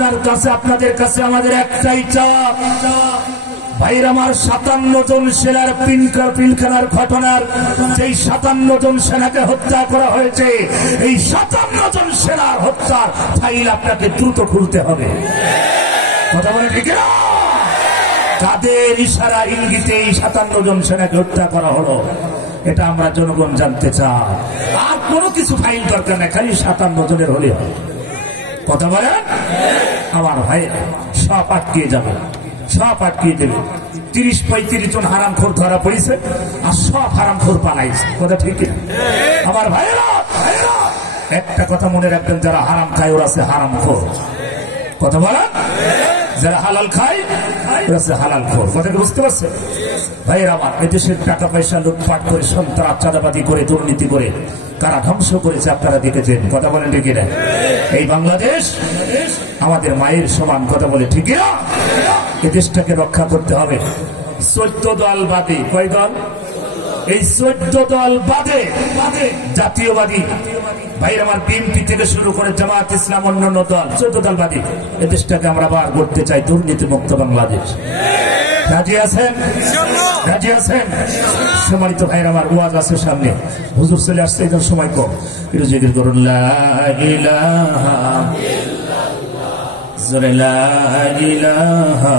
আপনার কাছে, আপনাদের কাছে আমাদের একটাই চাপ, ভাইরা আমার, 57 জন সেনার পিলখানার ঘটনার যেই 57 জন সেনাকে হত্যা করা হয়েছে, এই 57 জন সেনার হত্যার ফাইল আপনাকে দ্রুত খুলতে হবে। কথা বলে ঠিক না? তাদের ইশারা ইঙ্গিতে এই 57 জন সেনাকে হত্যা করা হলো, এটা আমরা জনগণ জানতে চাই। আর কোনো কিছু ফাইল দরকার নেই, খালি 57 জনের হলে হবে। কথা বলেন আমার ভাই, সব আটকিয়ে যাবে, সব আটকিয়ে দেবে। 30-35 জন হারামখোর ধরা পড়েছে, আর সব হারামখোর পালাইছে। কথা ঠিক না আমার ভাইরা? একটা কথা মনে রাখবেন, যারা হারাম খায় ওরা আছে হারামখোর। কথা বলেন, যারা হালাল খায় ওরা আছে হালাল খোর। কথা বুঝতে পারছেন ভাইরা আমার? এদেশের টাকা পয়সা লুটপাট করে, সন্ত্রাস, চাঁদাবাদি করে, দুর্নীতি করে কারা ধ্বংস করেছে আপনারা দেখেছেন। কথা বলেন ঠিক না? এই বাংলাদেশ আমাদের মায়ের সমান। কথা বলে ঠিক না? এই দেশটাকে রক্ষা করতে হবে। 14 দল বাদে, কয় দল? এই 14 দল বাদে জাতীয়বাদী ভাইয়ের আমার, বিএনপি থেকে শুরু করে জামাত ইসলাম, অন্যান্য দল, 14 দল বাদী এই দেশটাকে আমরা বার করতে চাই, দুর্নীতি মুক্ত বাংলাদেশ। রাজি আছেন? রাজি আছেন? সম্মানিত ভাইয়ের আমার, ওয়াজ আছে সামনে, হুজুর চলে আসছে, এদের সময় কম, একটু জিকির করুন, লা ইলাহা ইল্লাল্লাহ, লা ইলাহা